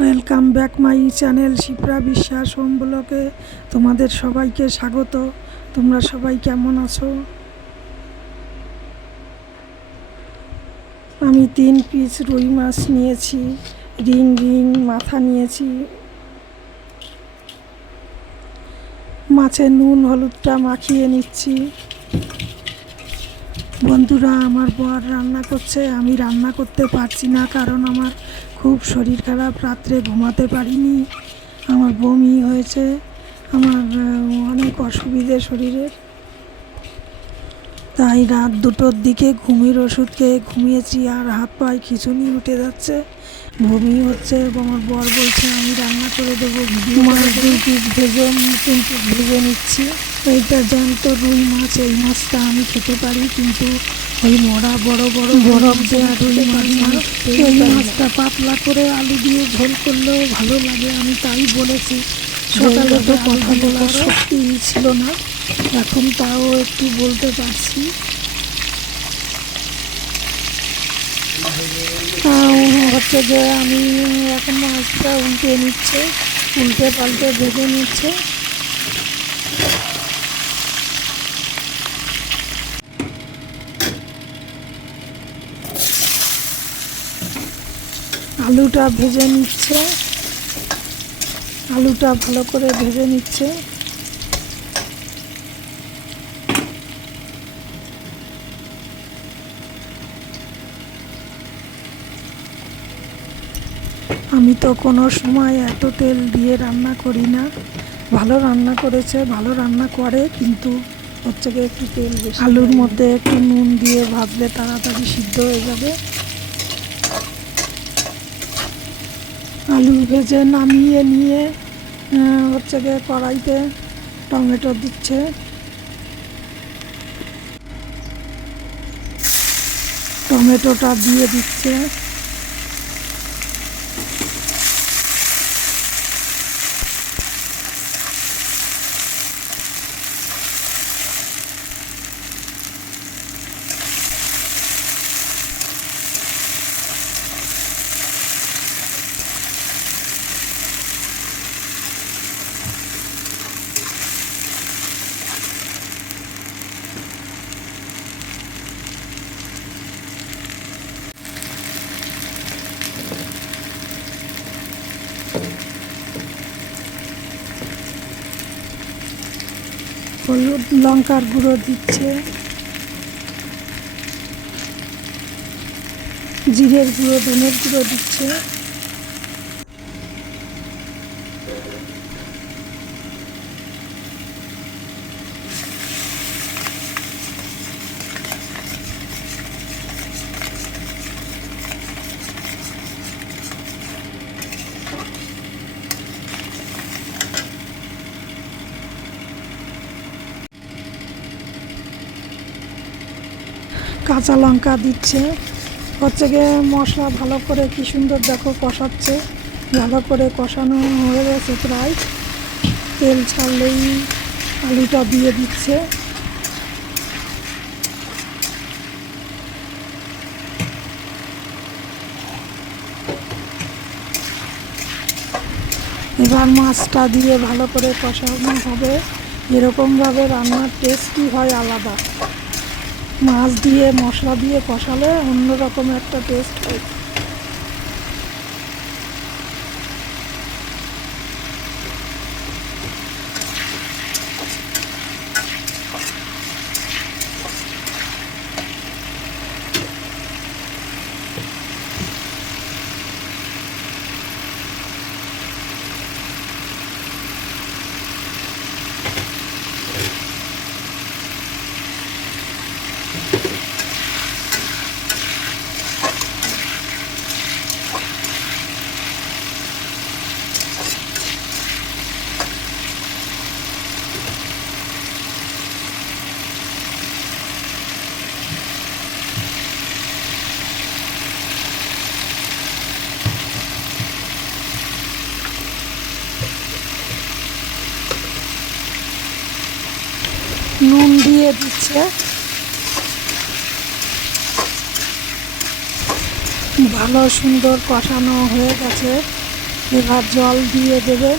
Welcome back my channel Shipra বিশ্বাস home ব্লগে তোমাদের সবাইকে স্বাগত। তোমরা সবাই কেমন আছো? আমি 3 পিস রুই মাছ নিয়েছি, রিং রিং মাথা নিয়েছি। মাছে নুন হলুদটা মাখিয়ে নিচ্ছি। বন্ধুরা, আমার বর রান্না করছে, আমি রান্না করতে পারছি না, কারণ আমার খুব শরীর খারাপ। রাত্রে ঘুমাতে পারিনি, আমার বমি হয়েছে, আমার অনেক অসুবিধে শরীরের। তাই রাত 2টোর দিকে ঘুমের ওষুধ খেয়ে ঘুমিয়েছি, আর হাত পায়ে খিঁচুনি উঠে যাচ্ছে, বমি হচ্ছে। আমার বর বলছে আমি রান্না করে দেবো, মাছ 2 পিস ভেজে নিচ্ছি। এইটা জ্যান্ত রুই মাছ, এই মাছটা আমি খেতে পারি, কিন্তু ওই মরা বড় বড় বরফ দেওয়া রুই মাছ না। এই মাছটা পাতলা করে আলু দিয়ে ঝোল করলেও ভালো লাগে, আমি তাই বলেছি। সকালে তো কথা বলার শক্তি ছিল না, এখন তাও একটু বলতে পারছি। হচ্ছে যে আমি এখন মাছটা উল্টে পাল্টে ভেজে নিচ্ছে। আলুটা ভেজে নিচ্ছে, আলুটা ভালো করে ভেজে নিচ্ছে। আমি তো কোনো সময় এত তেল দিয়ে রান্না করি না। ভালো রান্না করেছে, ভালো রান্না করে, কিন্তু হচ্ছে গিয়ে একটু তেল বেশি। আলুর মধ্যে একটু নুন দিয়ে ভাজলে তাড়াতাড়ি সিদ্ধ হয়ে যাবে। আলু ভেজে নামিয়ে নিয়ে হচ্ছে গিয়ে কড়াইতে টমেটো দিচ্ছে। টমেটোটা দিয়ে দিচ্ছে। হলুদ লঙ্কার গুঁড়ো দিচ্ছে, জিরের গুঁড়ো ধনের গুঁড়ো দিচ্ছে। কাঁচা লঙ্কা দিচ্ছে। হচ্ছে গিয়ে মশলা ভালো করে কি সুন্দর দেখো কষাচ্ছে, ভালো করে কষানো হয়ে গেছে প্রায়। তেল ছাড়লেই আলুটা দিয়ে দিচ্ছে। এবার মাছটা দিয়ে ভালো করে কষানো হবে। এরকমভাবে রান্নার টেস্টই হয় আলাদা। মাছ দিয়ে মশলা দিয়ে কষালে অন্যরকম একটা টেস্ট হয়। নুন দিয়ে দিচ্ছে। ভালো সুন্দর কষানো হয়ে গেছে। এবার জল দিয়ে দেবে।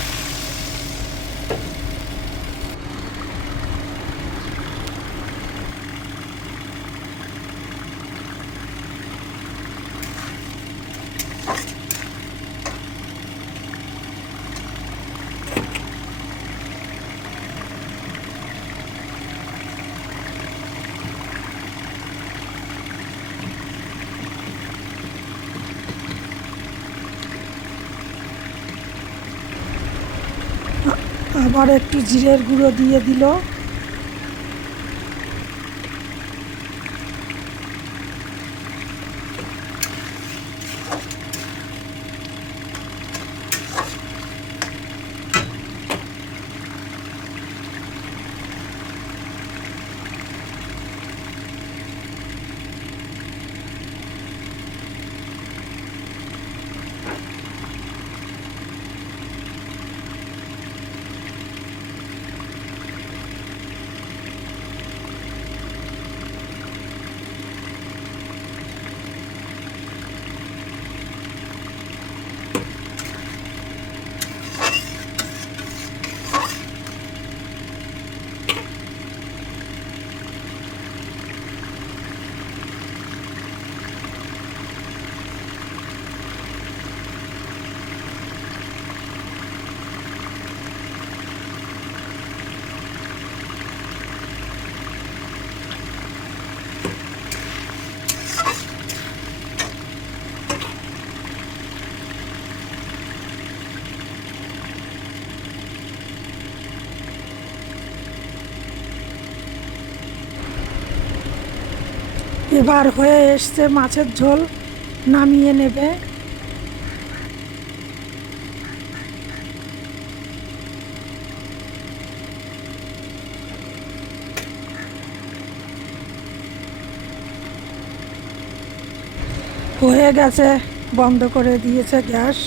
আবার একটু জিরের গুঁড়ো দিয়ে দিল। এবার হয়ে এসছে মাছের ঝোল, নামিয়ে নেবে। হয়ে গেছে, বন্ধ করে দিয়েছে গ্যাস।